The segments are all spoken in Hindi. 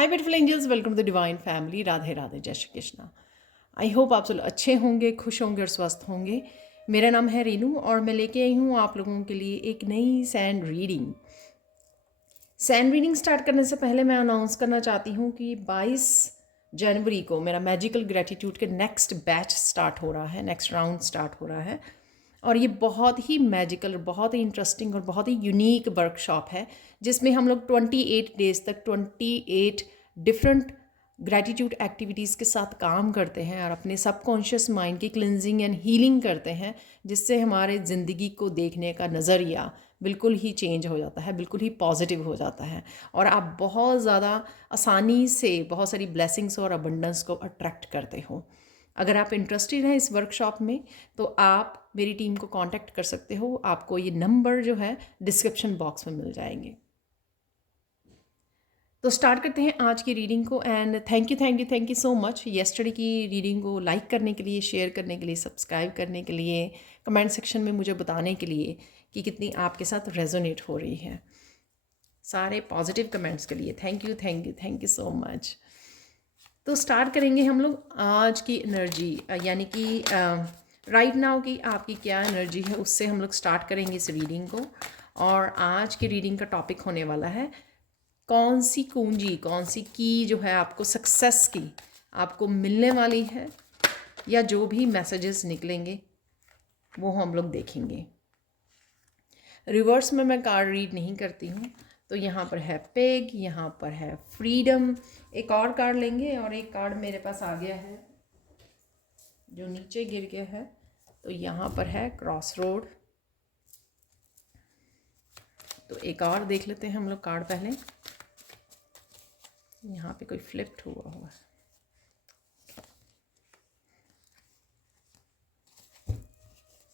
Hi beautiful angels, welcome to the divine family. Radhe Radhe, जय श्री कृष्णा। आई होप आप सब अच्छे होंगे, खुश होंगे और स्वस्थ होंगे। मेरा नाम है रीनू और मैं लेके आई हूँ आप लोगों के लिए एक नई sand reading. Sand reading start करने से पहले मैं अनाउंस करना चाहती हूँ कि 22 जनवरी को मेरा मैजिकल ग्रेटिट्यूड के नेक्स्ट बैच स्टार्ट हो रहा है, नेक्स्ट राउंड स्टार्ट हो रहा है। और ये बहुत ही मैजिकल, बहुत ही इंटरेस्टिंग और बहुत ही यूनिक वर्कशॉप है, जिसमें हम लोग 28 डेज तक 28 डिफरेंट ग्रैटिट्यूड एक्टिविटीज़ के साथ काम करते हैं और अपने सबकॉन्शियस माइंड की क्लिनजिंग एंड हीलिंग करते हैं, जिससे हमारे ज़िंदगी को देखने का नज़रिया बिल्कुल ही चेंज हो जाता है, बिल्कुल ही पॉजिटिव हो जाता है और आप बहुत ज़्यादा आसानी से बहुत सारी ब्लेसिंग्स और अबंडेंस को अट्रैक्ट करते हो। अगर आप इंटरेस्टेड हैं इस वर्कशॉप में तो आप मेरी टीम को कांटेक्ट कर सकते हो। आपको ये नंबर जो है डिस्क्रिप्शन बॉक्स में मिल जाएंगे। तो स्टार्ट करते हैं आज की रीडिंग को। And thank you so much yesterday की रीडिंग को लाइक करने के लिए, शेयर करने के लिए, सब्सक्राइब करने के लिए, कमेंट सेक्शन में मुझे बताने के लिए कि कितनी आपके साथ रेजोनेट हो रही है। सारे पॉजिटिव कमेंट्स के लिए थैंक यू सो मच। तो स्टार्ट करेंगे हम लोग आज की एनर्जी, यानी कि राइट नाउ की आपकी क्या एनर्जी है, उससे हम लोग स्टार्ट करेंगे इस रीडिंग को। और आज की रीडिंग का टॉपिक होने वाला है कौन सी कुंजी, कौन सी की जो है आपको सक्सेस की आपको मिलने वाली है, या जो भी मैसेजेस निकलेंगे वो हम लोग देखेंगे। रिवर्स में मैं कार्ड रीड नहीं करती हूँ। तो यहाँ पर है पेग, यहाँ पर है फ्रीडम। एक और कार्ड लेंगे और एक कार्ड मेरे पास आ गया है जो नीचे गिर गया है। तो यहाँ पर है क्रॉस रोड। तो एक और देख लेते हैं हम लोग कार्ड पहले। यहाँ पे कोई फ्लिप्ड हुआ है।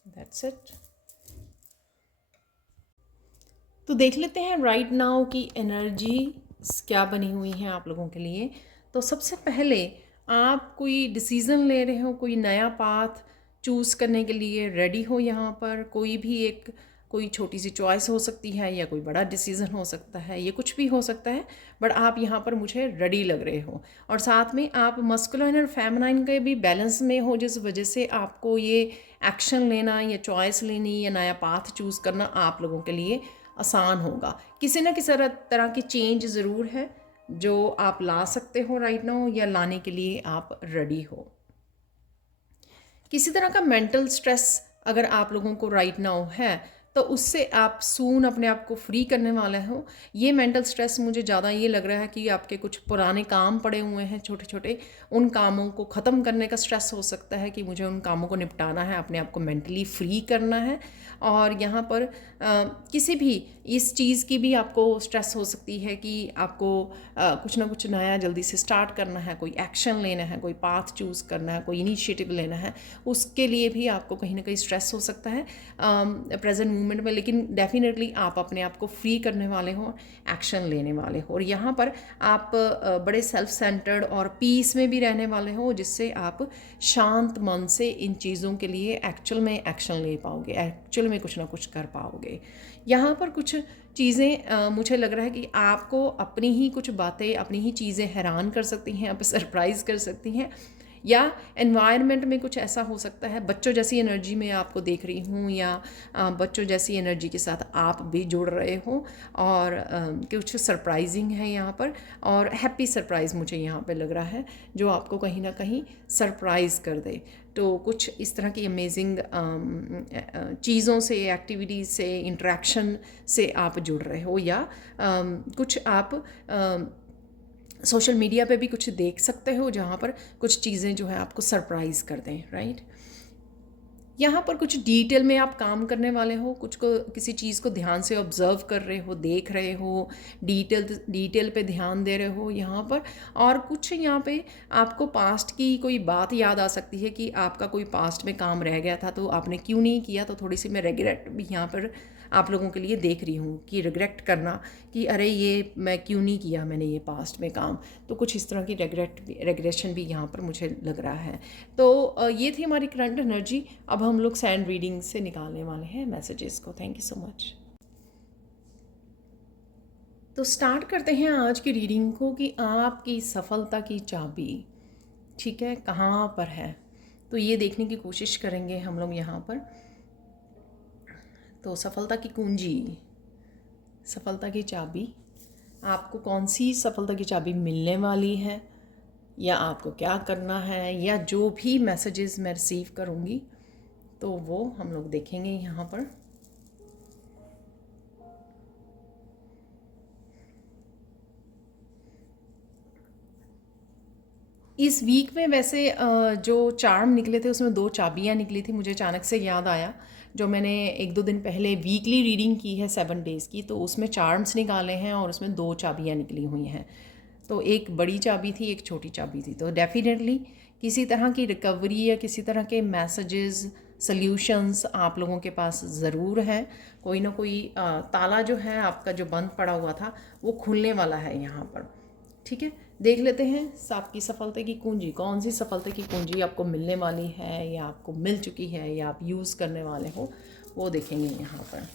That's it. तो देख लेते हैं राइट नाउ की एनर्जी क्या बनी हुई है आप लोगों के लिए। तो सबसे पहले आप कोई डिसीज़न ले रहे हो, कोई नया पाथ चूज़ करने के लिए रेडी हो। यहाँ पर कोई भी एक कोई छोटी सी चॉइस हो सकती है या कोई बड़ा डिसीज़न हो सकता है, ये कुछ भी हो सकता है, बट आप यहाँ पर मुझे रेडी लग रहे हो। और साथ में आप मस्कुलिन और फेमिनाइन के भी बैलेंस में हो, जिस वजह से आपको ये एक्शन लेना या चॉइस लेनी या नया पाथ चूज़ करना आप लोगों के लिए आसान होगा। किसी न किसी तरह की चेंज ज़रूर है जो आप ला सकते हो राइट नाउ, या लाने के लिए आप रेडी हो। किसी तरह का मेंटल स्ट्रेस अगर आप लोगों को राइट नाउ है तो उससे आप सून अपने आप को फ्री करने वाले हो। ये मेंटल स्ट्रेस मुझे ज़्यादा ये लग रहा है कि आपके कुछ पुराने काम पड़े हुए हैं छोटे छोटे, उन कामों को ख़त्म करने का स्ट्रेस हो सकता है कि मुझे उन कामों को निपटाना है, अपने आप को मेंटली फ्री करना है। और यहाँ पर किसी भी इस चीज़ की भी आपको स्ट्रेस हो सकती है कि आपको कुछ ना कुछ नया जल्दी से स्टार्ट करना है, कोई एक्शन लेना है, कोई पाथ चूज़ करना है, कोई इनिशिएटिव लेना है, उसके लिए भी आपको कहीं ना कहीं स्ट्रेस हो सकता है प्रेजेंट मोमेंट में। लेकिन डेफिनेटली आप अपने आप को फ्री करने वाले हो, एक्शन लेने वाले हो। और यहाँ पर आप बड़े सेल्फ सेंटर्ड और पीस में भी रहने वाले हो, जिससे आप शांत मन से इन चीज़ों के लिए एक्चुअल में एक्शन ले पाओगे, एक्चुअल में कुछ ना कुछ कर पाओगे। यहाँ पर कुछ चीज़ें मुझे लग रहा है कि आपको अपनी ही कुछ बातें, अपनी ही चीज़ें हैरान कर सकती हैं, आप सरप्राइज़ कर सकती हैं। या एनवायरनमेंट में कुछ ऐसा हो सकता है, बच्चों जैसी एनर्जी में आपको देख रही हूँ, या बच्चों जैसी एनर्जी के साथ आप भी जुड़ रहे हो। और कुछ सरप्राइजिंग है यहाँ पर, और हैप्पी सरप्राइज़ मुझे यहाँ पे लग रहा है जो आपको कहीं ना कहीं सरप्राइज़ कर दे। तो कुछ इस तरह की अमेजिंग चीज़ों से, एक्टिविटीज़ से, इंटरेक्शन से आप जुड़ रहे हो, या कुछ आप सोशल मीडिया पे भी कुछ देख सकते हो जहाँ पर कुछ चीज़ें जो है आपको सरप्राइज़ कर दें, राइट। यहाँ पर कुछ डिटेल में आप काम करने वाले हो, कुछ को किसी चीज़ को ध्यान से ऑब्जर्व कर रहे हो, देख रहे हो, डिटेल पे ध्यान दे रहे हो यहाँ पर। और कुछ यहाँ पे आपको पास्ट की कोई बात याद आ सकती है कि आपका कोई पास्ट में काम रह गया था तो आपने क्यों नहीं किया। तो थोड़ी सी मैं रिग्रेट भी यहाँ पर आप लोगों के लिए देख रही हूँ कि रिग्रेट करना कि अरे ये मैं क्यों नहीं किया मैंने ये पास्ट में काम। तो कुछ इस तरह की रेग्रेशन भी यहाँ पर मुझे लग रहा है। तो ये थी हमारी करंट एनर्जी। अब हम लोग सैंड रीडिंग से निकालने वाले हैं मैसेजेस को। Thank you so much. तो स्टार्ट करते हैं आज की रीडिंग को कि आपकी सफलता की चाबी, ठीक है, कहाँ पर है। तो ये देखने की कोशिश करेंगे हम लोग यहाँ पर। तो सफलता की कुंजी, सफलता की चाबी, आपको कौन सी सफलता की चाबी मिलने वाली है, या आपको क्या करना है, या जो भी मैसेजेस मैं रिसीव करूँगी तो वो हम लोग देखेंगे यहाँ पर। इस वीक में वैसे जो चार्म निकले थे उसमें 2 चाबियाँ निकली थी। मुझे अचानक से याद आया, जो मैंने 1-2 दिन पहले वीकली रीडिंग की है 7 डेज़ की, तो उसमें चार्म्स निकाले हैं और उसमें 2 चाबियाँ निकली हुई हैं। तो एक बड़ी चाबी थी, एक छोटी चाबी थी। तो डेफ़िनेटली किसी तरह की रिकवरी या किसी तरह के मैसेजेस, सॉल्यूशंस आप लोगों के पास ज़रूर हैं। कोई ना कोई ताला जो है आपका, जो बंद पड़ा हुआ था, वो खुलने वाला है यहाँ पर। ठीक है, देख लेते हैं आपकी सफलता की कुंजी, कौन सी सफलता की कुंजी आपको मिलने वाली है, या आपको मिल चुकी है, या आप यूज़ करने वाले हो, वो देखेंगे यहाँ पर।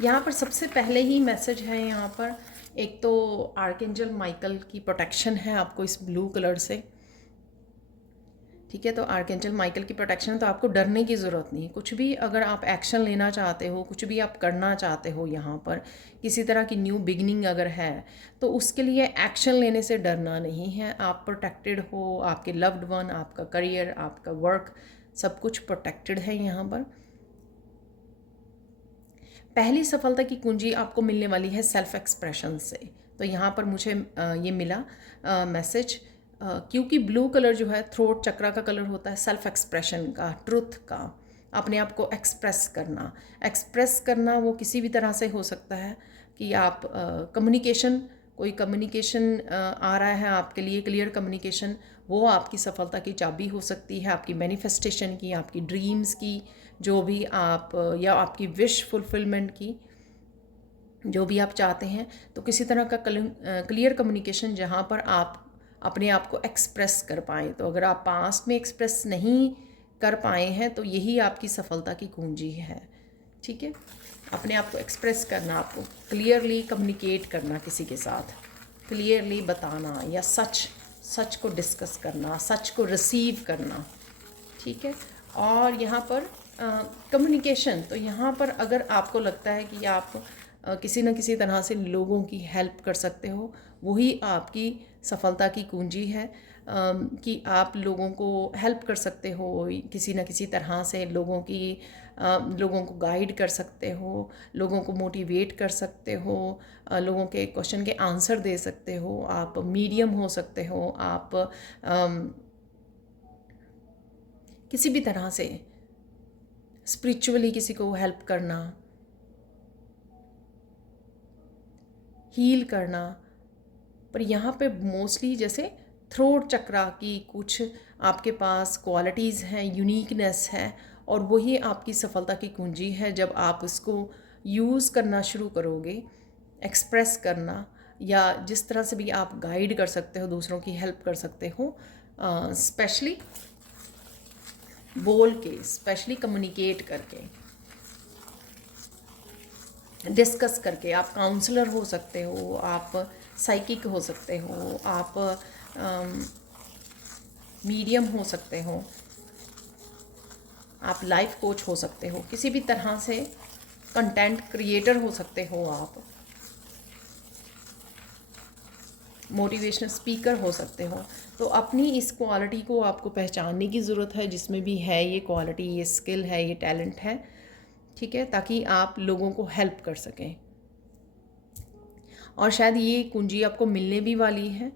यहाँ पर सबसे पहले ही मैसेज है यहाँ पर, एक तो आर्कएंजल माइकल की प्रोटेक्शन है आपको इस ब्लू कलर से। ठीक है, तो आर्कएंजल माइकल की प्रोटेक्शन, तो आपको डरने की ज़रूरत नहीं है। कुछ भी अगर आप एक्शन लेना चाहते हो, कुछ भी आप करना चाहते हो, यहाँ पर किसी तरह की न्यू बिगनिंग अगर है, तो उसके लिए एक्शन लेने से डरना नहीं है। आप प्रोटेक्टेड हो, आपके लव्ड वन, आपका करियर, आपका वर्क, सब कुछ प्रोटेक्टेड है यहाँ पर। पहली सफलता की कुंजी आपको मिलने वाली है सेल्फ एक्सप्रेशन से। तो यहाँ पर मुझे ये मिला मैसेज, क्योंकि ब्लू कलर जो है थ्रोट चक्रा का कलर होता है सेल्फ एक्सप्रेशन का, ट्रुथ का, अपने आप को एक्सप्रेस करना। एक्सप्रेस करना वो किसी भी तरह से हो सकता है कि आप कम्युनिकेशन, कोई कम्युनिकेशन आ रहा है आपके लिए, क्लियर कम्युनिकेशन, वो आपकी सफलता की चाबी हो सकती है, आपकी मैनिफेस्टेशन की, आपकी ड्रीम्स की, जो भी आप, या आपकी विश फुलफिलमेंट की, जो भी आप चाहते हैं। तो किसी तरह का क्लियर कम्युनिकेशन जहाँ पर आप अपने आप को एक्सप्रेस कर पाएँ। तो अगर आप पास्ट में एक्सप्रेस नहीं कर पाए हैं तो यही आपकी सफलता की कुंजी है। ठीक है, अपने आप को एक्सप्रेस करना, आपको क्लियरली कम्युनिकेट करना किसी के साथ, क्लियरली बताना, या सच को डिस्कस करना, सच को रिसीव करना। ठीक है, और यहाँ पर कम्युनिकेशन, तो यहाँ पर अगर आपको लगता है कि आप किसी न किसी तरह से लोगों की हेल्प कर सकते हो, वही आपकी सफलता की कुंजी है। कि आप लोगों को हेल्प कर सकते हो, किसी न किसी तरह से लोगों को गाइड कर सकते हो, लोगों को मोटिवेट कर सकते हो, लोगों के क्वेश्चन के आंसर दे सकते हो, आप मीडियम हो सकते हो, आप किसी भी तरह से स्पिरिचुअली किसी को हेल्प करना, हील करना। पर यहाँ पे मोस्टली जैसे थ्रोट चक्रा की कुछ आपके पास क्वालिटीज़ हैं, यूनिकनेस है, और वही आपकी सफलता की कुंजी है। जब आप इसको यूज़ करना शुरू करोगे, एक्सप्रेस करना, या जिस तरह से भी आप गाइड कर सकते हो, दूसरों की हेल्प कर सकते हो, स्पेशली बोल के, स्पेशली कम्युनिकेट करके, डिस्कस करके। आप काउंसलर हो सकते हो, आप साइकिक हो सकते हो, आप मीडियम हो सकते हो, आप लाइफ कोच हो सकते हो, किसी भी तरह से कंटेंट क्रिएटर हो सकते हो, आप मोटिवेशनल स्पीकर हो सकते हो। तो अपनी इस क्वालिटी को आपको पहचानने की ज़रूरत है, जिसमें भी है ये क्वालिटी, ये स्किल है, ये टैलेंट है। ठीक है, ताकि आप लोगों को हेल्प कर सकें। और शायद ये कुंजी आपको मिलने भी वाली है,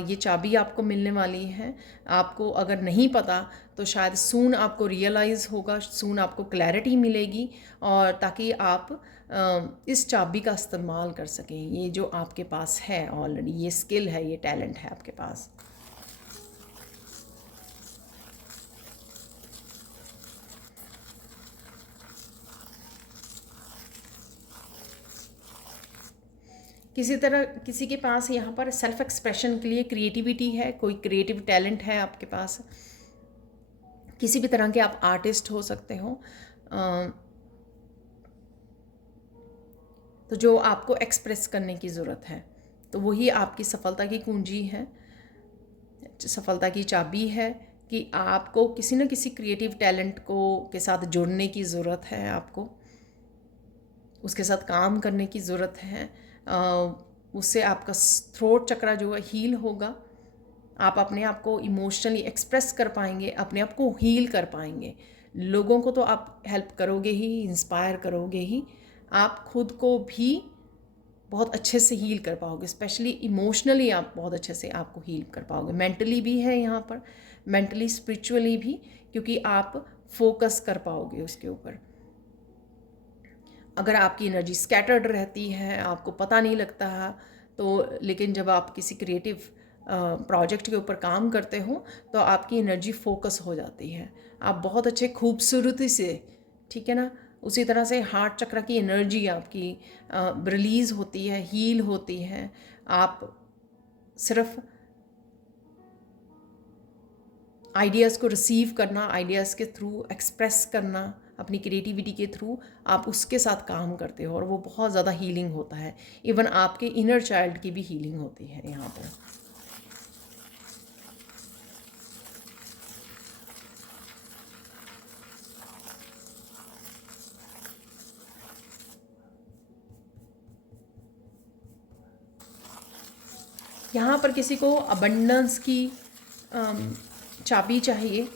ये चाबी आपको मिलने वाली है। आपको अगर नहीं पता तो शायद सून आपको रियलाइज़ होगा, सून आपको क्लैरिटी मिलेगी, और ताकि आप इस चाबी का इस्तेमाल कर सकें। ये जो आपके पास है ऑलरेडी, ये स्किल है, ये टैलेंट है आपके पास। किसी तरह किसी के पास यहाँ पर सेल्फ एक्सप्रेशन के लिए क्रिएटिविटी है, कोई क्रिएटिव टैलेंट है आपके पास, किसी भी तरह के आप आर्टिस्ट हो सकते हो, तो जो आपको एक्सप्रेस करने की ज़रूरत है, तो वही आपकी सफलता की कुंजी है, सफलता की चाबी है कि आपको किसी न किसी क्रिएटिव टैलेंट को के साथ जुड़ने की ज़रूरत है, आपको उसके साथ काम करने की ज़रूरत है। उससे आपका थ्रोट चक्रा जो है हील होगा, आप अपने आप को इमोशनली एक्सप्रेस कर पाएंगे, अपने आप को हील कर पाएंगे। लोगों को तो आप हेल्प करोगे ही, इंस्पायर करोगे ही, आप खुद को भी बहुत अच्छे से हील कर पाओगे। स्पेशली इमोशनली आप बहुत अच्छे से आपको हील कर पाओगे। मेंटली भी है यहाँ पर, मेंटली स्पिरिचुअली भी, क्योंकि आप फोकस कर पाओगे उसके ऊपर। अगर आपकी एनर्जी स्कैटर्ड रहती है, आपको पता नहीं लगता है, तो लेकिन जब आप किसी क्रिएटिव प्रोजेक्ट के ऊपर काम करते हो तो आपकी एनर्जी फोकस हो जाती है, आप बहुत अच्छे खूबसूरती से, ठीक है ना, उसी तरह से हार्ट चक्र की एनर्जी आपकी रिलीज़ होती है, हील होती है। आप सिर्फ आइडियाज़ को रिसीव करना, आइडियाज़ के थ्रू एक्सप्रेस करना, अपनी क्रिएटिविटी के थ्रू आप उसके साथ काम करते हो और वो बहुत ज़्यादा हीलिंग होता है। इवन आपके इनर चाइल्ड की भी हीलिंग होती है यहाँ पर। यहाँ पर किसी को अबंडेंस की चाबी चाहिए,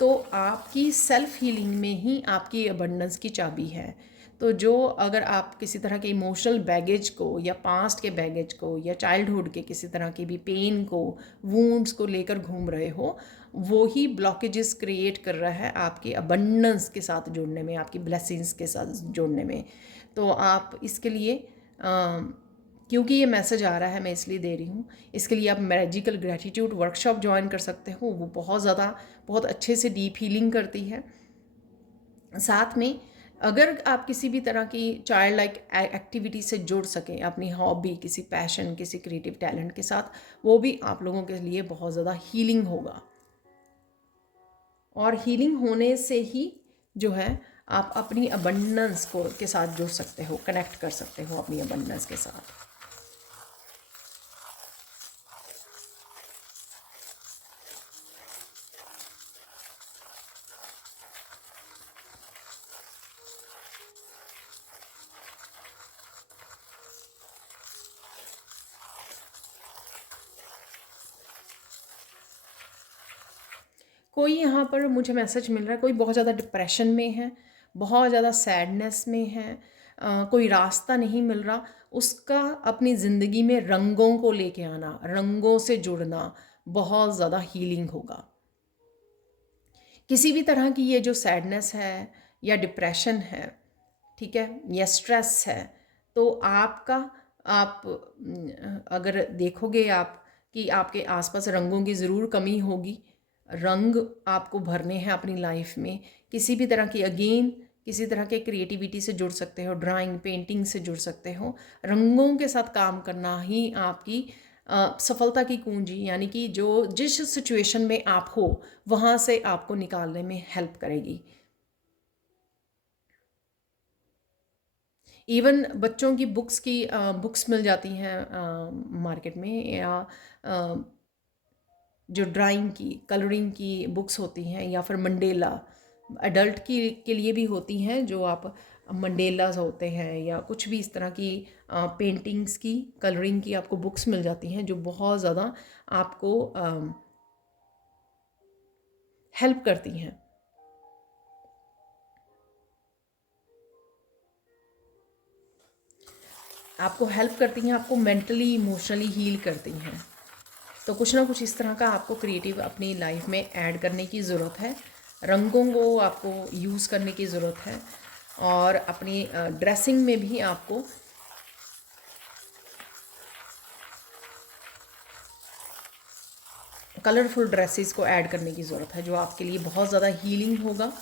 तो आपकी सेल्फ हीलिंग में ही आपकी अबंडेंस की चाबी है। तो जो अगर आप किसी तरह के इमोशनल बैगेज को या पास्ट के बैगेज को या चाइल्डहुड के किसी तरह के भी पेन को, वूंड्स को लेकर घूम रहे हो, वो ही ब्लॉकेजेस क्रिएट कर रहा है आपके अबंडेंस के साथ जुड़ने में, आपकी ब्लेसिंग्स के साथ जुड़ने में। तो आप इसके लिए क्योंकि ये मैसेज आ रहा है, मैं इसलिए दे रही हूँ, इसके लिए आप मैजिकल ग्रैटिट्यूड वर्कशॉप ज्वाइन कर सकते हो। वो बहुत ज़्यादा, बहुत अच्छे से डीप हीलिंग करती है। साथ में अगर आप किसी भी तरह की चाइल्ड लाइक एक्टिविटी से जुड़ सकें, अपनी हॉबी, किसी पैशन, किसी क्रिएटिव टैलेंट के साथ, वो भी आप लोगों के लिए बहुत ज़्यादा हीलिंग होगा। और हीलिंग होने से ही जो है आप अपनी अबंडेंस को के साथ जुड़ सकते हो, कनेक्ट कर सकते हो अपनी अबंडेंस के साथ। कोई यहाँ पर मुझे मैसेज मिल रहा है, कोई बहुत ज़्यादा डिप्रेशन में है, बहुत ज़्यादा सैडनेस में है, कोई रास्ता नहीं मिल रहा, उसका अपनी ज़िंदगी में रंगों को लेके आना, रंगों से जुड़ना बहुत ज़्यादा हीलिंग होगा। किसी भी तरह की ये जो सैडनेस है या डिप्रेशन है, ठीक है, या स्ट्रेस है, तो आपका, आप अगर देखोगे आप कि आपके आसपास रंगों की ज़रूर कमी होगी। रंग आपको भरने हैं अपनी लाइफ में, किसी भी तरह की, अगेन किसी तरह के क्रिएटिविटी से जुड़ सकते हो, ड्राइंग, पेंटिंग से जुड़ सकते हो। रंगों के साथ काम करना ही आपकी सफलता की कुंजी, यानी कि जो जिस सिचुएशन में आप हो वहाँ से आपको निकालने में हेल्प करेगी। इवन बच्चों की बुक्स मिल जाती हैं मार्केट में, या जो ड्राइंग की, कलरिंग की बुक्स होती हैं, या फिर मंडेला, अडल्ट की के लिए भी होती हैं, जो आप मंडेलाज होते हैं, या कुछ भी इस तरह की पेंटिंग्स की, कलरिंग की आपको बुक्स मिल जाती हैं, जो बहुत ज़्यादा आपको हेल्प करती हैं। आपको हेल्प करती हैं, आपको मेंटली इमोशनली हील करती हैं। तो कुछ ना कुछ इस तरह का आपको क्रिएटिव अपनी लाइफ में ऐड करने की ज़रूरत है। रंगों को आपको यूज़ करने की ज़रूरत है, और अपनी ड्रेसिंग में भी आपको कलरफुल ड्रेसेस को ऐड करने की ज़रूरत है, जो आपके लिए बहुत ज़्यादा हीलिंग होगा,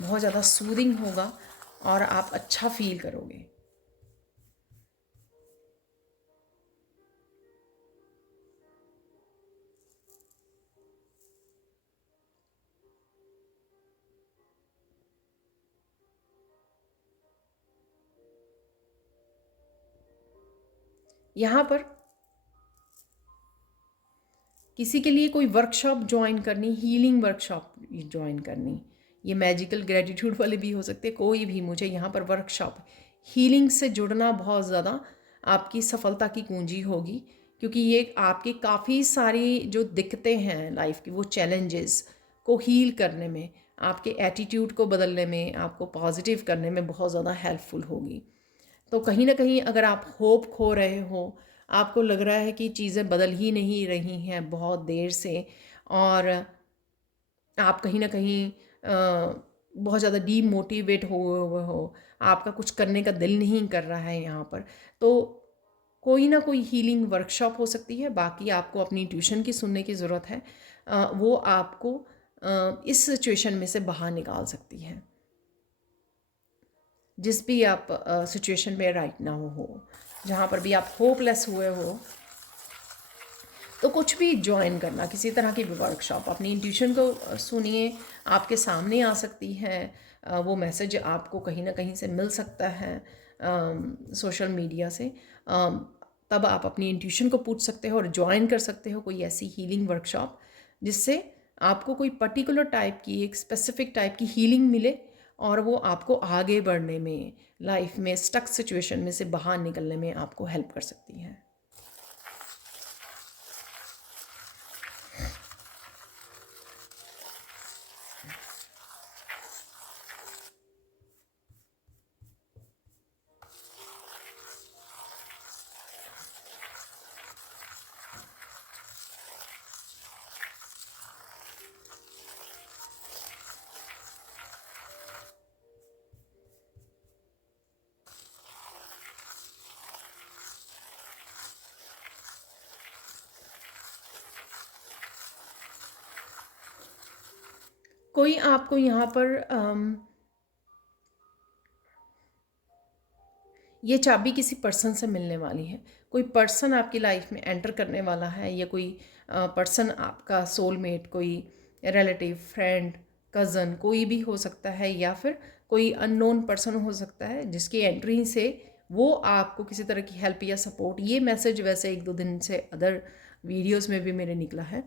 बहुत ज़्यादा सूदिंग होगा, और आप अच्छा फील करोगे। यहाँ पर किसी के लिए कोई वर्कशॉप ज्वाइन करनी, हीलिंग वर्कशॉप ज्वाइन करनी, ये मैजिकल ग्रेटिट्यूड वाले भी हो सकते हैं, कोई भी, मुझे यहाँ पर वर्कशॉप हीलिंग से जुड़ना बहुत ज़्यादा आपकी सफलता की कुंजी होगी, क्योंकि ये आपके काफ़ी सारी जो दिक्कतें हैं लाइफ की, वो चैलेंजेस को हील करने में, आपके एटीट्यूड को बदलने में, आपको पॉजिटिव करने में बहुत ज़्यादा हेल्पफुल होगी। तो कहीं ना कहीं अगर आप होप खो रहे हो, आपको लग रहा है कि चीज़ें बदल ही नहीं रही हैं बहुत देर से, और आप कहीं ना कहीं बहुत ज़्यादा डीमोटिवेट हो हुए हो, आपका कुछ करने का दिल नहीं कर रहा है यहाँ पर, तो कोई ना कोई हीलिंग वर्कशॉप हो सकती है। बाकी आपको अपनी ट्यूशन की सुनने की ज़रूरत है, वो आपको इस सिचुएशन में से बाहर निकाल सकती है, जिस भी आप सिचुएशन में राइट नाउ हो, जहाँ पर भी आप होपलेस हुए हो, तो कुछ भी ज्वाइन करना, किसी तरह की भी वर्कशॉप, अपनी इंट्यूशन को सुनिए, आपके सामने आ सकती है, वो मैसेज आपको कहीं ना कहीं से मिल सकता है सोशल मीडिया से, तब आप अपनी इंट्यूशन को पूछ सकते हो और ज्वाइन कर सकते हो कोई ऐसी हीलिंग वर्कशॉप जिससे आपको कोई पर्टिकुलर टाइप की, एक स्पेसिफिक टाइप की हीलिंग मिले, और वो आपको आगे बढ़ने में, लाइफ में स्टक सिचुएशन में से बाहर निकलने में आपको हेल्प कर सकती है। कोई आपको यहाँ पर ये चाबी किसी पर्सन से मिलने वाली है, कोई पर्सन आपकी लाइफ में एंटर करने वाला है, या कोई पर्सन आपका सोलमेट, कोई रिलेटिव, फ्रेंड, कज़न, कोई भी हो सकता है, या फिर कोई अननोन पर्सन हो सकता है जिसकी एंट्री से वो आपको किसी तरह की हेल्प या सपोर्ट, ये मैसेज वैसे एक दो दिन से अदर वीडियोस में भी मेरे निकला है,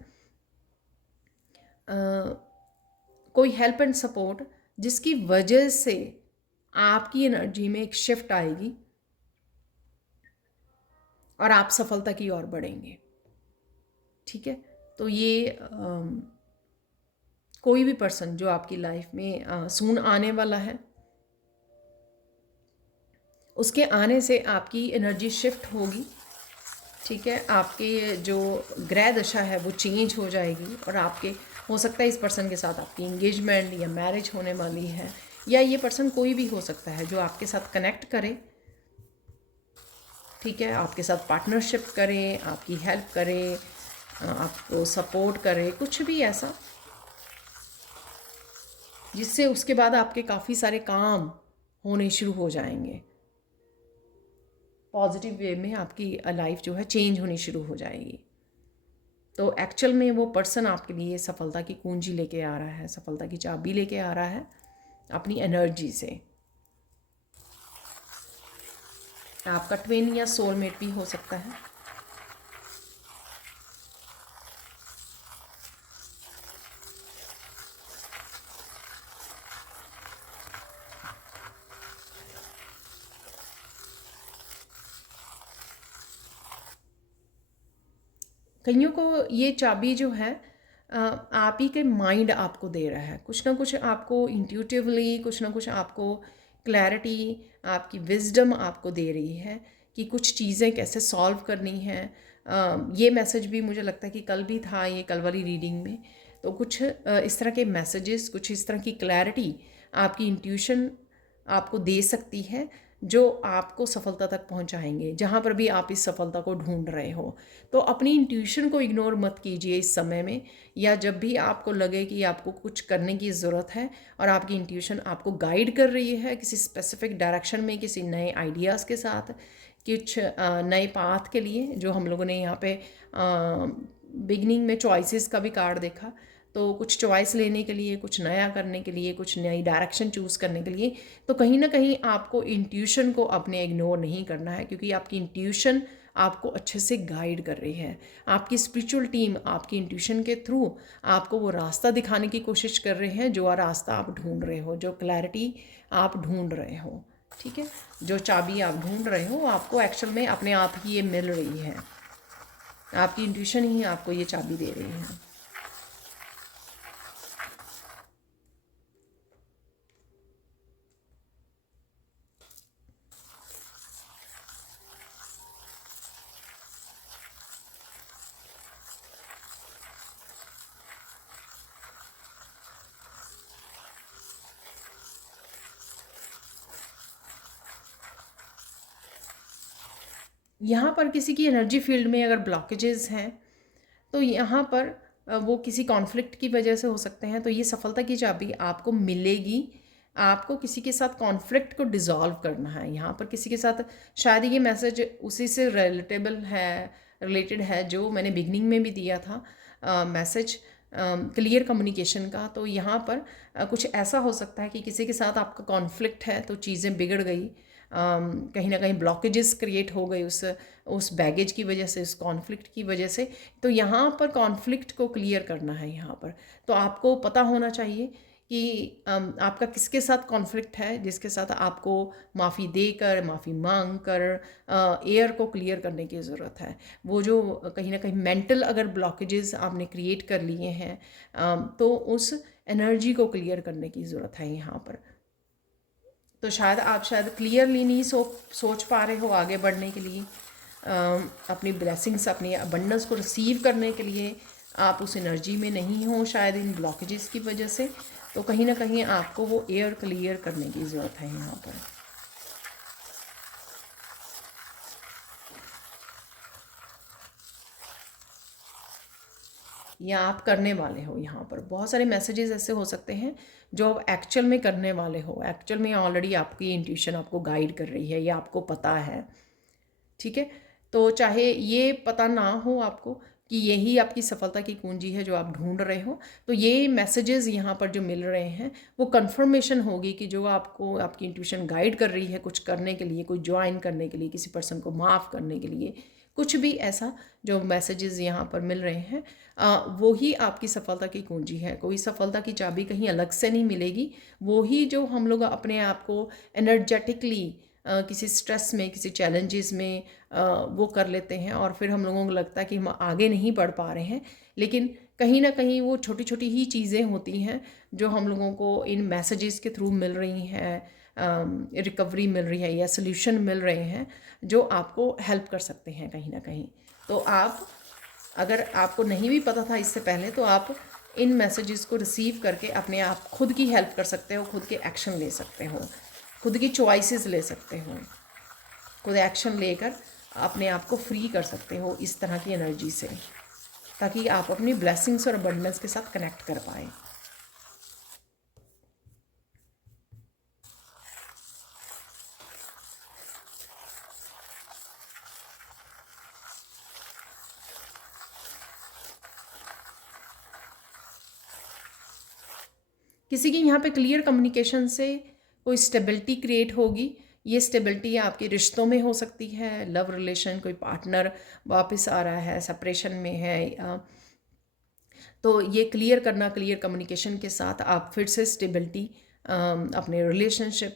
कोई हेल्प एंड सपोर्ट जिसकी वजह से आपकी एनर्जी में एक शिफ्ट आएगी और आप सफलता की ओर बढ़ेंगे। ठीक है, तो ये कोई भी पर्सन जो आपकी लाइफ में सून आने वाला है, उसके आने से आपकी एनर्जी शिफ्ट होगी। ठीक है, आपके जो ग्रह दशा है वो चेंज हो जाएगी, और आपके हो सकता है इस पर्सन के साथ आपकी इंगेजमेंट या मैरिज होने वाली है, या ये पर्सन कोई भी हो सकता है जो आपके साथ कनेक्ट करे। ठीक है, आपके साथ पार्टनरशिप करें, आपकी हेल्प करें, आपको सपोर्ट करें, कुछ भी ऐसा जिससे उसके बाद आपके काफ़ी सारे काम होने शुरू हो जाएंगे, पॉजिटिव वे में आपकी लाइफ जो है चेंज होनी शुरू हो जाएगी। तो एक्चुअल में वो पर्सन आपके लिए सफलता की कुंजी लेके आ रहा है, सफलता की चाबी लेके आ रहा है अपनी एनर्जी से। आपका ट्विन या सोलमेट भी हो सकता है। कईयों को ये चाबी जो है आप ही के माइंड आपको दे रहा है, कुछ ना कुछ आपको इंट्यूटिवली, कुछ ना कुछ आपको क्लैरिटी, आपकी विजडम आपको दे रही है कि कुछ चीज़ें कैसे सॉल्व करनी हैं। ये मैसेज भी मुझे लगता है कि कल भी था, ये कल वाली रीडिंग में, तो कुछ इस तरह के मैसेजेस, कुछ इस तरह की क्लैरिटी आपकी इंट्यूशन आपको दे सकती है, जो आपको सफलता तक पहुंचाएंगे, जहां पर भी आप इस सफलता को ढूंढ रहे हो। तो अपनी इंट्यूशन को इग्नोर मत कीजिए इस समय में, या जब भी आपको लगे कि आपको कुछ करने की ज़रूरत है और आपकी इंट्यूशन आपको गाइड कर रही है किसी स्पेसिफिक डायरेक्शन में, किसी नए आइडियाज़ के साथ, कुछ नए पाथ के लिए, जो हम लोगों ने यहाँ पे बिगनिंग में चॉइसेस का भी कार्ड देखा, तो कुछ चॉइस लेने के लिए, कुछ नया करने के लिए, कुछ नई डायरेक्शन चूज़ करने के लिए, तो कहीं ना कहीं आपको इंट्यूशन को अपने इग्नोर नहीं करना है, क्योंकि आपकी इंट्यूशन आपको अच्छे से गाइड कर रही है। आपकी स्पिरिचुअल टीम आपकी इंट्यूशन के थ्रू आपको वो रास्ता दिखाने की कोशिश कर रहे हैं, जो रास्ता आप ढूंढ रहे हो, जो क्लैरिटी आप ढूंढ रहे हो। ठीक है, जो चाबी आप ढूंढ रहे हो आपको एक्चुअल में अपने आप ही ये मिल रही है। आपकी इंट्यूशन ही आपको ये चाबी दे रही है। यहाँ पर किसी की एनर्जी फील्ड में अगर ब्लॉकेजेस हैं तो यहाँ पर वो किसी कॉन्फ्लिक्ट की वजह से हो सकते हैं। तो ये सफलता की चाबी आपको मिलेगी। आपको किसी के साथ कॉन्फ्लिक्ट को डिज़ोल्व करना है। यहाँ पर किसी के साथ शायद ये मैसेज उसी से रिलेटेड है जो मैंने बिगनिंग में भी दिया था, मैसेज क्लियर कम्युनिकेशन का। तो यहाँ पर कुछ ऐसा हो सकता है कि किसी के साथ आपका कॉन्फ्लिक्ट है तो चीज़ें बिगड़ गई, कहीं ना कहीं ब्लॉकेजेस क्रिएट हो गए उस बैगेज की वजह से, उस कॉन्फ्लिक्ट की वजह से। तो यहाँ पर कॉन्फ्लिक्ट को क्लियर करना है। यहाँ पर तो आपको पता होना चाहिए कि आपका किसके साथ कॉन्फ्लिक्ट है, जिसके साथ आपको माफ़ी देकर, माफ़ी मांग कर एयर को क्लियर करने की ज़रूरत है। वो जो कहीं ना कहीं मेंटल अगर ब्लॉकेजेस आपने क्रिएट कर लिए हैं, तो उस एनर्जी को क्लियर करने की ज़रूरत है यहाँ पर। तो शायद क्लियरली नहीं सोच पा रहे हो आगे बढ़ने के लिए, अपनी ब्लेसिंग्स, अपनी अबंडेंस को रिसीव करने के लिए आप उस एनर्जी में नहीं हो शायद इन ब्लॉकेजेस की वजह से। तो कहीं ना कहीं आपको वो एयर क्लियर करने की ज़रूरत है यहाँ पर। या आप करने वाले हो। यहाँ पर बहुत सारे मैसेजेस ऐसे हो सकते हैं जो आप एक्चुअल में करने वाले हो। एक्चुअल में ऑलरेडी आपकी इंट्यूशन आपको गाइड कर रही है, ये आपको पता है। ठीक है, तो चाहे ये पता ना हो आपको कि यही आपकी सफलता की कुंजी है जो आप ढूंढ रहे हो, तो ये मैसेजेस यहाँ पर जो मिल रहे हैं वो कंफर्मेशन होगी कि जो आपको आपकी इंट्यूशन गाइड कर रही है कुछ करने के लिए, कोई ज्वाइन करने के लिए, किसी पर्सन को माफ़ करने के लिए, कुछ भी ऐसा जो मैसेजेस यहाँ पर मिल रहे हैं, वो ही आपकी सफलता की कुंजी है। कोई सफलता की चाबी कहीं अलग से नहीं मिलेगी। वो ही जो हम लोग अपने आप को एनर्जेटिकली किसी स्ट्रेस में, किसी चैलेंजेस में वो कर लेते हैं और फिर हम लोगों को लगता है कि हम आगे नहीं बढ़ पा रहे हैं। लेकिन कहीं ना कहीं वो छोटी छोटी ही चीज़ें होती हैं जो हम लोगों को इन मैसेजेस के थ्रू मिल रही हैं, रिकवरी मिल रही है या सोल्यूशन मिल रहे हैं जो आपको हेल्प कर सकते हैं कहीं ना कहीं। तो आप, अगर आपको नहीं भी पता था इससे पहले, तो आप इन मैसेजेस को रिसीव करके अपने आप खुद की हेल्प कर सकते हो, खुद के एक्शन ले सकते हो, खुद की चॉइसेस ले सकते हो, खुद एक्शन लेकर अपने आप को फ्री कर सकते हो इस तरह की एनर्जी से, ताकि आप अपनी ब्लेसिंग्स और अबंडेंस के साथ कनेक्ट कर पाए। किसी की यहाँ पे क्लियर कम्युनिकेशन से कोई स्टेबिलिटी क्रिएट होगी। ये स्टेबिलिटी आपके रिश्तों में हो सकती है, लव रिलेशन, कोई पार्टनर वापस आ रहा है, सेपरेशन में है, तो ये क्लियर करना, क्लियर कम्युनिकेशन के साथ आप फिर से स्टेबिलिटी अपने रिलेशनशिप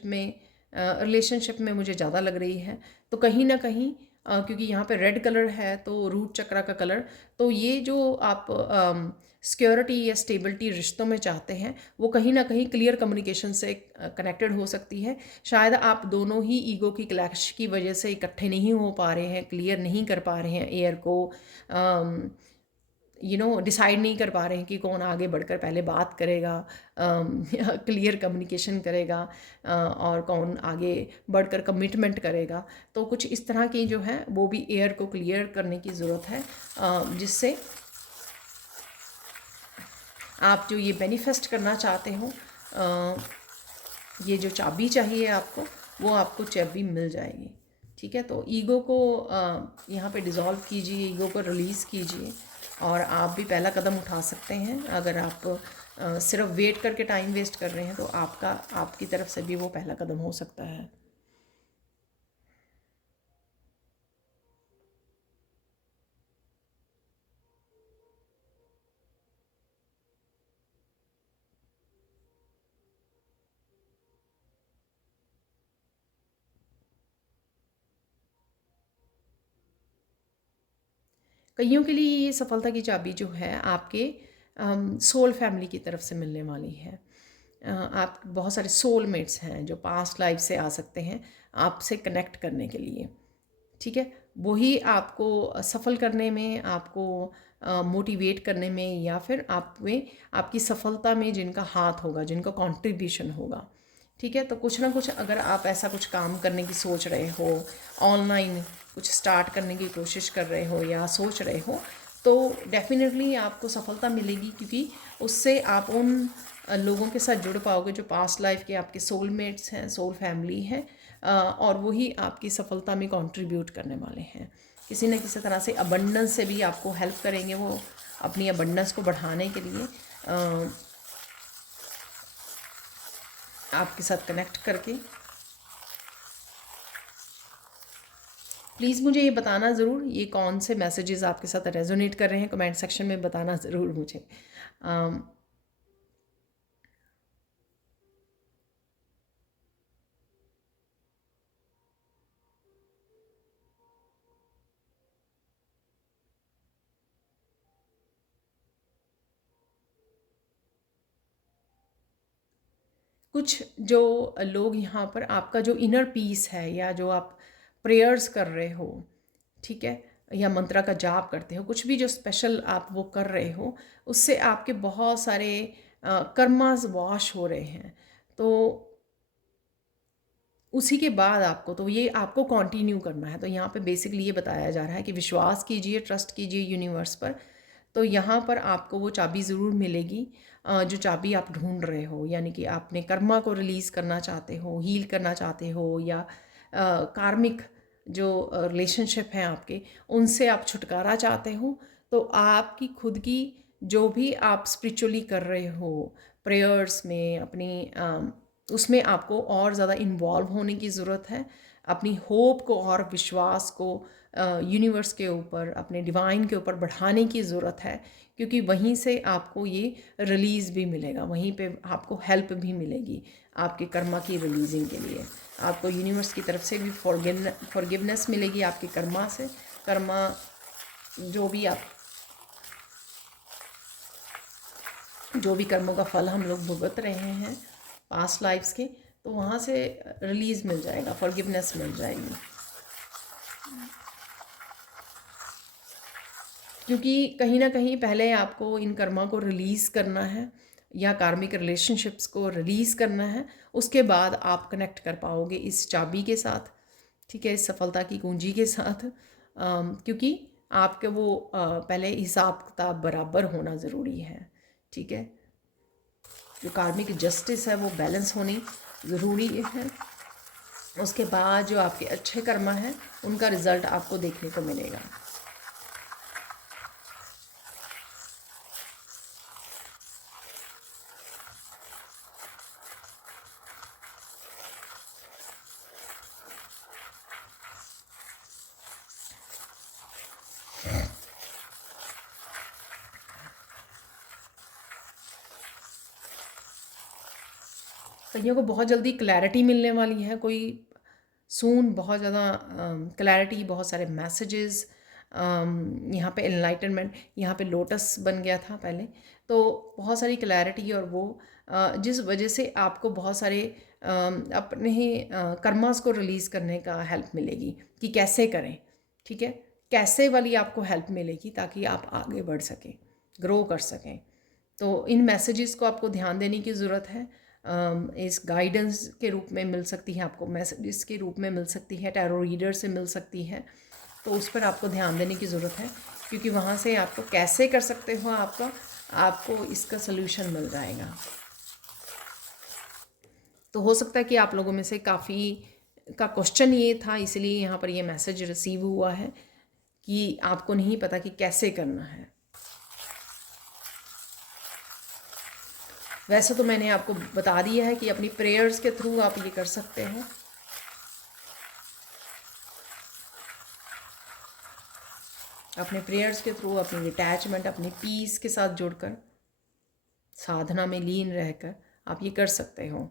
में मुझे ज़्यादा लग रही है। तो कहीं ना कहीं क्योंकि यहाँ पे रेड कलर है तो रूट चक्रा का कलर, तो ये जो आप सिक्योरिटी या स्टेबिलिटी रिश्तों में चाहते हैं वो कहीं ना कहीं क्लियर कम्युनिकेशन से कनेक्टेड हो सकती है। शायद आप दोनों ही ईगो की क्लैश की वजह से इकट्ठे नहीं हो पा रहे हैं, क्लियर नहीं कर पा रहे हैं एयर को, डिसाइड नहीं कर पा रहे हैं कि कौन आगे बढ़कर पहले बात करेगा, क्लियर कम्युनिकेशन करेगा, और कौन आगे बढ़कर कमिटमेंट करेगा। तो कुछ इस तरह की जो है वो भी एयर को क्लियर करने की ज़रूरत है, जिससे आप जो ये मैनिफेस्ट करना चाहते हो, ये जो चाबी चाहिए आपको, वो आपको चाबी मिल जाएगी। ठीक है, तो ईगो को यहाँ पे डिज़ोल्व कीजिए, ईगो को रिलीज़ कीजिए और आप भी पहला कदम उठा सकते हैं। अगर आप सिर्फ वेट करके टाइम वेस्ट कर रहे हैं तो आपकी तरफ से भी वो पहला कदम हो सकता है। कईयों के लिए ये सफलता की चाबी जो है आपके सोल फैमिली की तरफ से मिलने वाली है। आप बहुत सारे सोलमेट्स हैं जो पास्ट लाइफ से आ सकते हैं आपसे कनेक्ट करने के लिए, ठीक है। वही आपको सफल करने में, आपको मोटिवेट करने में, या फिर आप में आपकी सफलता में जिनका हाथ होगा, जिनका कंट्रीब्यूशन होगा, ठीक है। तो कुछ ना कुछ अगर आप ऐसा कुछ काम करने की सोच रहे हो, ऑनलाइन कुछ स्टार्ट करने की कोशिश कर रहे हो या सोच रहे हो, तो डेफिनेटली आपको सफलता मिलेगी, क्योंकि उससे आप उन लोगों के साथ जुड़ पाओगे जो पास्ट लाइफ के आपके सोलमेट्स हैं, सोल फैमिली हैं, और वही आपकी सफलता में कंट्रीब्यूट करने वाले हैं। किसी न किसी तरह से अबंडेंस से भी आपको हेल्प करेंगे वो, अपनी अबंडेंस को बढ़ाने के लिए आपके साथ कनेक्ट करके। प्लीज़ मुझे ये बताना ज़रूर, ये कौन से मैसेजेस आपके साथ रेजोनेट कर रहे हैं, कमेंट सेक्शन में बताना ज़रूर मुझे। कुछ जो लोग यहाँ पर आपका जो इनर पीस है, या जो आप प्रेयर्स कर रहे हो, ठीक है, या मंत्रा का जाप करते हो, कुछ भी जो स्पेशल आप वो कर रहे हो, उससे आपके बहुत सारे कर्मास वॉश हो रहे हैं। तो उसी के बाद आपको, तो ये आपको कंटिन्यू करना है। तो यहाँ पे बेसिकली ये बताया जा रहा है कि विश्वास कीजिए, ट्रस्ट कीजिए यूनिवर्स पर। तो यहाँ पर आपको वो चाबी ज़रूर मिलेगी, जो चाबी आप ढूंढ रहे हो, यानी कि आपने कर्मा को रिलीज़ करना चाहते हो, हील करना चाहते हो, या कार्मिक जो रिलेशनशिप हैं आपके, उनसे आप छुटकारा चाहते हो। तो आपकी खुद की जो भी आप स्पिरिचुअली कर रहे हो, प्रेयर्स में, अपनी उसमें आपको और ज़्यादा इन्वॉल्व होने की ज़रूरत है। अपनी होप को और विश्वास को यूनिवर्स के ऊपर, अपने डिवाइन के ऊपर बढ़ाने की ज़रूरत है, क्योंकि वहीं से आपको ये रिलीज़ भी मिलेगा, वहीं पे आपको हेल्प भी मिलेगी आपके कर्मा की रिलीजिंग के लिए। आपको यूनिवर्स की तरफ से भी फॉरगिवनेस मिलेगी आपके कर्मा से। कर्मा जो भी कर्मों का फल हम लोग भुगत रहे हैं पास्ट लाइफ्स के, तो वहाँ से रिलीज़ मिल जाएगा, फॉरगिवनेस मिल जाएगी। क्योंकि कहीं ना कहीं पहले आपको इन कर्मा को रिलीज़ करना है, या कार्मिक रिलेशनशिप्स को रिलीज़ करना है, उसके बाद आप कनेक्ट कर पाओगे इस चाबी के साथ, ठीक है, इस सफलता की कुंजी के साथ। क्योंकि आपके वो पहले हिसाब किताब बराबर होना ज़रूरी है, ठीक है। जो कार्मिक जस्टिस है वो बैलेंस होनी ज़रूरी है। उसके बाद जो आपके अच्छे कर्मा हैं उनका रिज़ल्ट आपको देखने को मिलेगा। कईयों को बहुत जल्दी क्लैरिटी मिलने वाली है, कोई सून बहुत ज़्यादा क्लैरिटी, बहुत सारे मैसेजेस, यहाँ पे एनलाइटनमेंट, यहाँ पे लोटस बन गया था पहले, तो बहुत सारी क्लैरिटी, और वो जिस वजह से आपको बहुत सारे अपने ही कर्मास को रिलीज़ करने का हेल्प मिलेगी कि कैसे करें, ठीक है, कैसे वाली आपको हेल्प मिलेगी ताकि आप आगे बढ़ सकें, ग्रो कर सकें। तो इन मैसेजेस को आपको ध्यान देने की ज़रूरत है। इस गाइडेंस के रूप में मिल सकती है आपको, मैसेजेस के रूप में मिल सकती है, टैरो रीडर से मिल सकती है। तो उस पर आपको ध्यान देने की ज़रूरत है, क्योंकि वहाँ से आपको कैसे कर सकते हो आपको इसका सल्यूशन मिल जाएगा। तो हो सकता है कि आप लोगों में से काफ़ी का क्वेश्चन ये था, इसलिए यहाँ पर ये मैसेज रिसीव हुआ है कि आपको नहीं पता कि कैसे करना है। वैसे तो मैंने आपको बता दिया है कि अपनी प्रेयर्स के थ्रू आप ये कर सकते हैं। अपने प्रेयर्स के थ्रू, अपनी डिटैचमेंट, अपनी पीस के साथ जुड़कर, साधना में लीन रहकर आप ये कर सकते हो।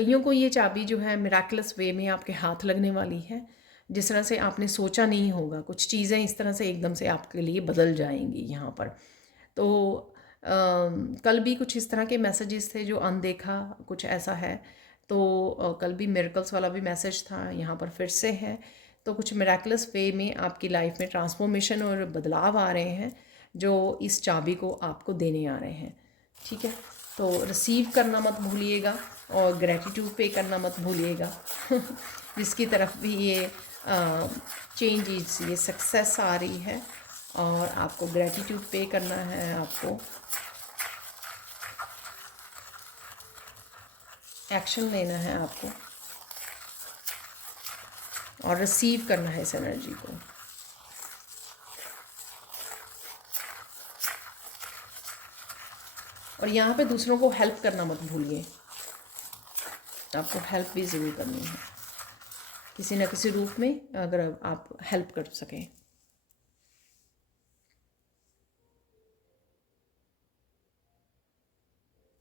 कईयों को ये चाबी जो है मिराकुलस वे में आपके हाथ लगने वाली है, जिस तरह से आपने सोचा नहीं होगा। कुछ चीज़ें इस तरह से एकदम से आपके लिए बदल जाएंगी यहाँ पर। तो कल भी कुछ इस तरह के मैसेजेस थे जो अनदेखा कुछ ऐसा है। तो कल भी मिरेकल्स वाला भी मैसेज था, यहाँ पर फिर से है। तो कुछ मिराकुलस वे में आपकी लाइफ में ट्रांसफॉर्मेशन और बदलाव आ रहे हैं जो इस चाबी को आपको देने आ रहे हैं। ठीक है, तो रिसीव करना मत भूलिएगा और ग्रेटिट्यूड पे करना मत भूलिएगा जिसकी तरफ भी ये चेंजेस, ये सक्सेस आ रही है और आपको ग्रेटिट्यूड पे करना है, आपको एक्शन लेना है आपको और रिसीव करना है इस एनर्जी को। और यहाँ पे दूसरों को हेल्प करना मत भूलिए, आपको हेल्प भी ज़रूर करनी है किसी न किसी रूप में, अगर आप हेल्प कर सकें।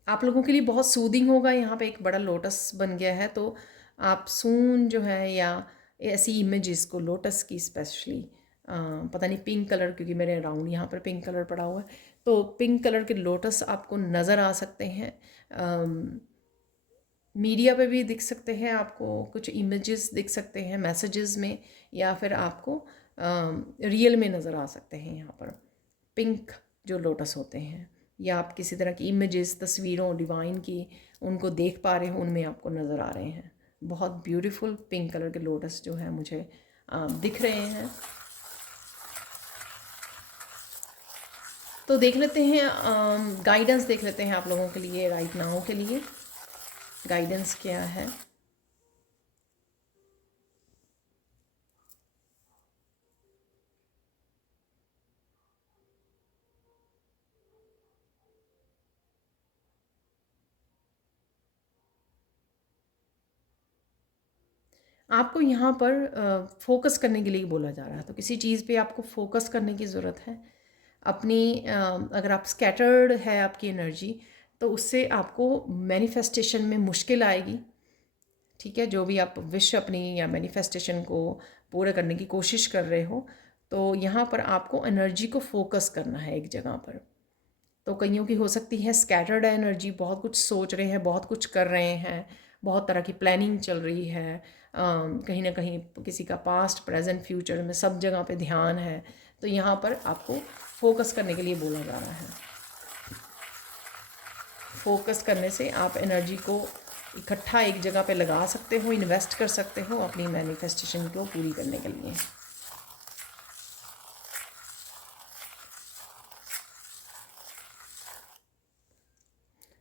आप लोगों के लिए बहुत सूदिंग होगा। यहाँ पे एक बड़ा लोटस बन गया है, तो आप सून जो है या ऐसी इमेजेस को लोटस की स्पेशली, पता नहीं पिंक कलर, क्योंकि मेरे अराउंड यहाँ पर पिंक कलर पड़ा हुआ है, तो पिंक कलर के लोटस आपको नज़र आ सकते हैं। मीडिया पे भी दिख सकते हैं, आपको कुछ इमेजेस दिख सकते हैं मैसेजेस में, या फिर आपको रियल में नज़र आ सकते हैं यहाँ पर पिंक जो लोटस होते हैं, या आप किसी तरह की इमेजेस, तस्वीरों डिवाइन की उनको देख पा रहे हो, उनमें आपको नज़र आ रहे हैं। बहुत ब्यूटीफुल पिंक कलर के लोटस जो है मुझे दिख रहे हैं। तो देख लेते हैं, गाइडेंस देख लेते हैं आप लोगों के लिए राइट नाउ के लिए गाइडेंस क्या है। आपको यहाँ पर फोकस करने के लिए बोला जा रहा है, तो किसी चीज़ पे आपको फोकस करने की ज़रूरत है अपनी। अगर आप स्कैटर्ड है आपकी एनर्जी, तो उससे आपको मैनिफेस्टेशन में मुश्किल आएगी। ठीक है, जो भी आप विश अपनी या मैनिफेस्टेशन को पूरा करने की कोशिश कर रहे हो, तो यहाँ पर आपको एनर्जी को फोकस करना है एक जगह पर। तो कईयों की हो सकती है स्कैटर्ड एनर्जी, बहुत कुछ सोच रहे हैं, बहुत कुछ कर रहे हैं, बहुत तरह की प्लानिंग चल रही है, कहीं ना कहीं किसी का पास्ट प्रेजेंट फ्यूचर में सब जगह पे ध्यान है। तो यहाँ पर आपको फोकस करने के लिए बोला जा रहा है। फोकस करने से आप एनर्जी को इकट्ठा एक जगह पे लगा सकते हो, इन्वेस्ट कर सकते हो अपनी मैनिफेस्टेशन को पूरी करने के लिए।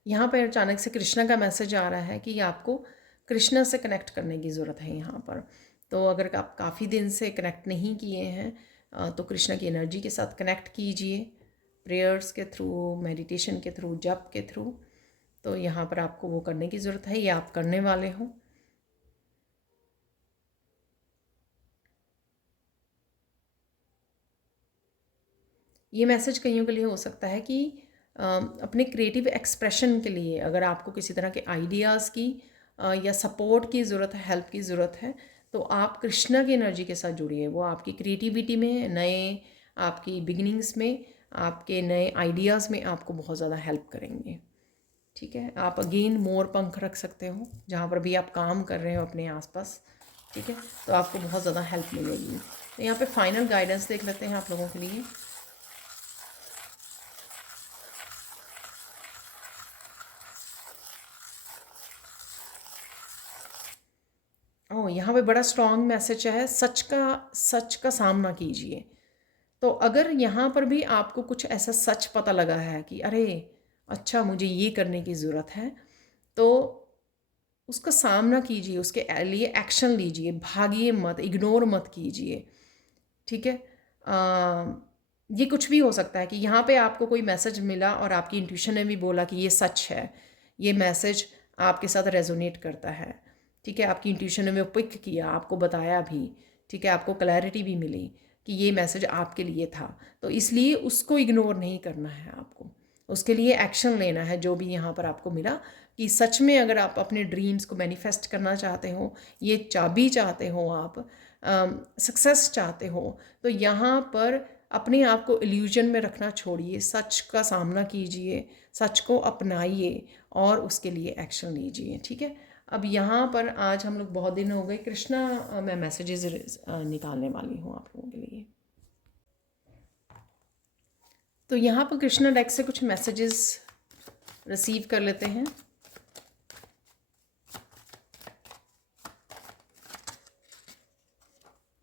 यहाँ पर अचानक से कृष्णा का मैसेज आ रहा है कि आपको कृष्णा से कनेक्ट करने की ज़रूरत है यहाँ पर। तो अगर आप काफ़ी दिन से कनेक्ट नहीं किए हैं तो कृष्णा की एनर्जी के साथ कनेक्ट कीजिए, प्रेयर्स के थ्रू, मेडिटेशन के थ्रू, जप के थ्रू। तो यहाँ पर आपको वो करने की ज़रूरत है, ये आप करने वाले हो। ये मैसेज कईयों के लिए हो सकता है कि अपने क्रिएटिव एक्सप्रेशन के लिए अगर आपको किसी तरह के आइडियाज़ की या सपोर्ट की ज़रूरत है, हेल्प की ज़रूरत है, तो आप कृष्णा की एनर्जी के साथ जुड़िए। वो आपकी क्रिएटिविटी में, नए आपकी बिगिनिंग्स में, आपके नए आइडियाज़ में आपको बहुत ज़्यादा हेल्प करेंगे। ठीक है, आप अगेन मोर पंख रख सकते हो जहाँ पर भी आप काम कर रहे हो अपने आसपास। ठीक है, तो आपको बहुत ज़्यादा हेल्प मिलेगी। तो यहाँ पे फाइनल गाइडेंस देख लेते हैं आप लोगों के लिए। ओह, यहाँ पे बड़ा स्ट्रॉन्ग मैसेज है, सच का सामना कीजिए। तो अगर यहाँ पर भी आपको कुछ ऐसा सच पता लगा है कि अरे अच्छा मुझे ये करने की ज़रूरत है, तो उसका सामना कीजिए, उसके लिए एक्शन लीजिए, भागिए मत, इग्नोर मत कीजिए। ठीक है, ये कुछ भी हो सकता है कि यहाँ पे आपको कोई मैसेज मिला और आपकी इंट्यूशन ने भी बोला कि ये सच है, ये मैसेज आपके साथ रेजोनेट करता है। ठीक है, आपकी इंट्यूशन ने वो पिक किया, आपको बताया भी। ठीक है, आपको क्लैरिटी भी मिली कि ये मैसेज आपके लिए था, तो इसलिए उसको इग्नोर नहीं करना है आपको, उसके लिए एक्शन लेना है। जो भी यहाँ पर आपको मिला कि सच में अगर आप अपने ड्रीम्स को मैनिफेस्ट करना चाहते हो, ये चाबी चाहते हो, आप सक्सेस चाहते हो, तो यहाँ पर अपने आप को इल्यूजन में रखना छोड़िए, सच का सामना कीजिए, सच को अपनाइए और उसके लिए एक्शन लीजिए। ठीक है, अब यहाँ पर आज हम लोग बहुत दिन हो गए, कृष्णा मैं मैसेजेस निकालने वाली हूँ आप लोगों के लिए। तो यहाँ पर कृष्णा डेक से कुछ मैसेजेस रिसीव कर लेते हैं।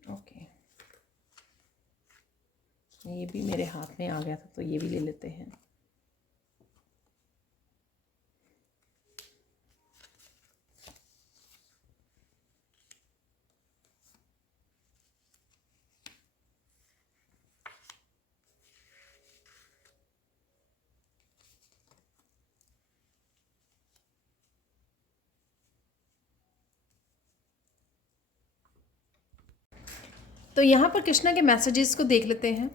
ओके, ये भी मेरे हाथ में आ गया था तो ये भी ले लेते हैं। तो यहाँ पर कृष्णा के मैसेजेस को देख लेते हैं।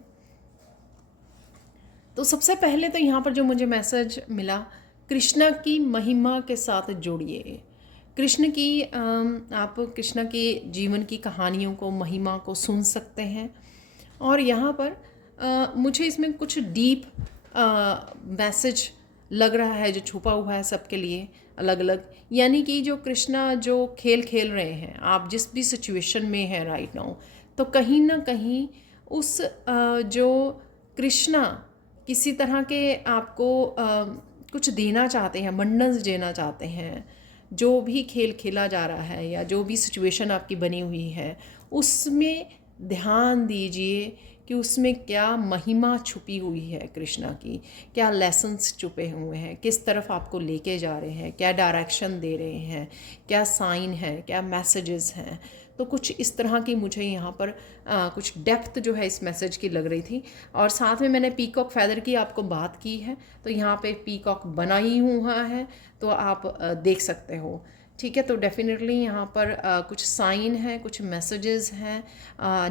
तो सबसे पहले तो यहाँ पर जो मुझे मैसेज मिला, कृष्णा की महिमा के साथ जुड़िए। कृष्ण की आप कृष्णा के जीवन की कहानियों को, महिमा को सुन सकते हैं। और यहाँ पर मुझे इसमें कुछ डीप मैसेज लग रहा है जो छुपा हुआ है सबके लिए अलग अलग। यानी कि जो कृष्णा जो खेल खेल रहे हैं, आप जिस भी सिचुएशन में हैं राइट नाउ, तो कहीं ना कहीं उस जो कृष्णा किसी तरह के आपको कुछ देना चाहते हैं, मंडन्स देना चाहते हैं। जो भी खेल खेला जा रहा है या जो भी सिचुएशन आपकी बनी हुई है, उसमें ध्यान दीजिए कि उसमें क्या महिमा छुपी हुई है कृष्णा की, क्या लेसन्स छुपे हुए हैं, किस तरफ आपको लेके जा रहे हैं, क्या डायरेक्शन दे रहे हैं, क्या साइन है, क्या मैसेजेस हैं। तो कुछ इस तरह की मुझे यहाँ पर कुछ डेप्थ जो है इस मैसेज की लग रही थी। और साथ में मैंने पीकॉक फैदर की आपको बात की है, तो यहाँ पे पीकॉक बना ही हुआ है, तो आप देख सकते हो। ठीक है, तो डेफिनेटली यहाँ पर कुछ साइन है, कुछ मैसेजेस हैं।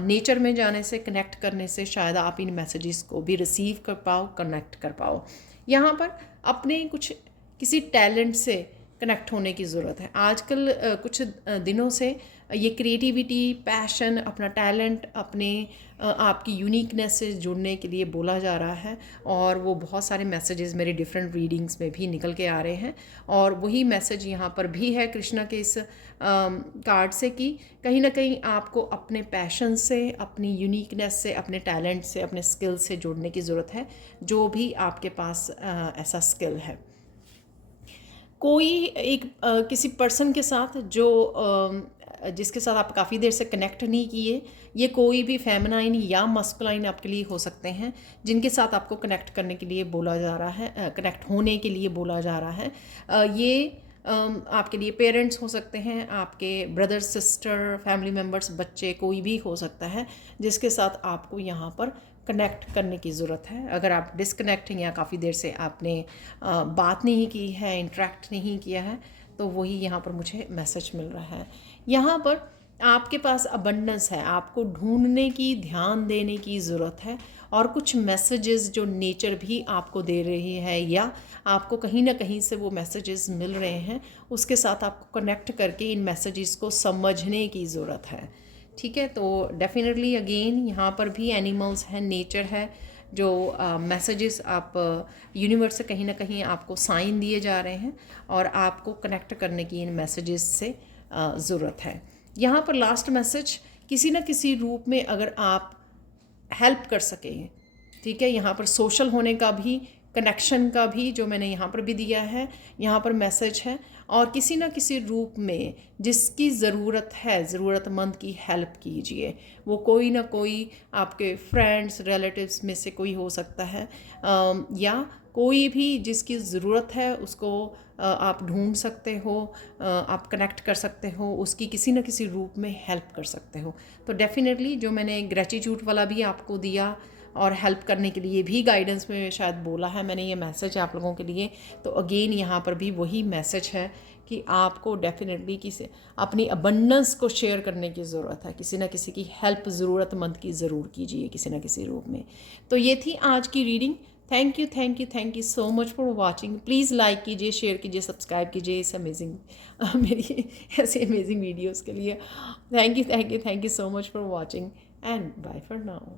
नेचर में जाने से, कनेक्ट करने से शायद आप इन मैसेजेस को भी रिसीव कर पाओ, कनेक्ट कर पाओ। यहाँ पर अपने कुछ किसी टैलेंट से कनेक्ट होने की ज़रूरत है। आजकल कुछ दिनों से ये क्रिएटिविटी, पैशन, अपना टैलेंट, अपने आपकी यूनिकनेस से जुड़ने के लिए बोला जा रहा है। और वो बहुत सारे मैसेजेस मेरे डिफरेंट रीडिंग्स में भी निकल के आ रहे हैं। और वही मैसेज यहाँ पर भी है कृष्णा के इस कार्ड से कि कहीं ना कहीं आपको अपने पैशन से, अपनी यूनिकनेस से, अपने टैलेंट से, अपने स्किल से जुड़ने की ज़रूरत है, जो भी आपके पास ऐसा स्किल है। कोई एक किसी पर्सन के साथ जो जिसके साथ आप काफ़ी देर से कनेक्ट नहीं किए, ये कोई भी फेमिनाइन या मस्कुलाइन आपके लिए हो सकते हैं, जिनके साथ आपको कनेक्ट करने के लिए बोला जा रहा है, कनेक्ट होने के लिए बोला जा रहा है। ये आपके लिए पेरेंट्स हो सकते हैं, आपके ब्रदर, सिस्टर, फैमिली मेम्बर्स, बच्चे, कोई भी हो सकता है जिसके साथ आपको यहाँ पर कनेक्ट करने की ज़रूरत है। अगर आप डिस्कनेक्टिंग या काफ़ी देर से आपने बात नहीं की है, इंटरेक्ट नहीं किया है, तो वही यहाँ पर मुझे मैसेज मिल रहा है। यहाँ पर आपके पास अबंडेंस है, आपको ढूंढने की, ध्यान देने की ज़रूरत है। और कुछ मैसेजेस जो नेचर भी आपको दे रही है या आपको कहीं ना कहीं से वो मैसेजेस मिल रहे हैं, उसके साथ आपको कनेक्ट करके इन मैसेजेस को समझने की ज़रूरत है। ठीक है, तो डेफिनेटली अगेन यहाँ पर भी एनिमल्स हैं, नेचर है, जो मैसेजेस आप यूनिवर्स से कहीं ना कहीं आपको साइन दिए जा रहे हैं और आपको कनेक्ट करने की इन मैसेजेस से ज़रूरत है। यहाँ पर लास्ट मैसेज, किसी न किसी रूप में अगर आप हेल्प कर सकें, ठीक है, यहाँ पर सोशल होने का भी, कनेक्शन का भी जो मैंने यहाँ पर भी दिया है, यहाँ पर मैसेज है। और किसी न किसी रूप में जिसकी ज़रूरत है, ज़रूरतमंद की हेल्प कीजिए। वो कोई ना कोई आपके फ्रेंड्स, रिलेटिव्स में से कोई हो सकता है, या कोई भी जिसकी ज़रूरत है उसको आप ढूंढ सकते हो, आप कनेक्ट कर सकते हो, उसकी किसी न किसी रूप में हेल्प कर सकते हो। तो डेफिनेटली जो मैंने ग्रेटिट्यूड वाला भी आपको दिया और हेल्प करने के लिए भी गाइडेंस में शायद बोला है मैंने, ये मैसेज आप लोगों के लिए, तो अगेन यहाँ पर भी वही मैसेज है कि आपको डेफिनेटली किसी अपनी अबंडेंस को शेयर करने की ज़रूरत है, किसी न किसी की हेल्प ज़रूरतमंद की ज़रूर कीजिए किसी न किसी रूप में। तो ये थी आज की reading. Thank you so much for watching. Please like कीजिए, शेयर कीजिए, सब्सक्राइब कीजिए इस अमेजिंग मेरी ऐसे अमेजिंग वीडियोस के लिए। Thank you so much for watching and bye for now.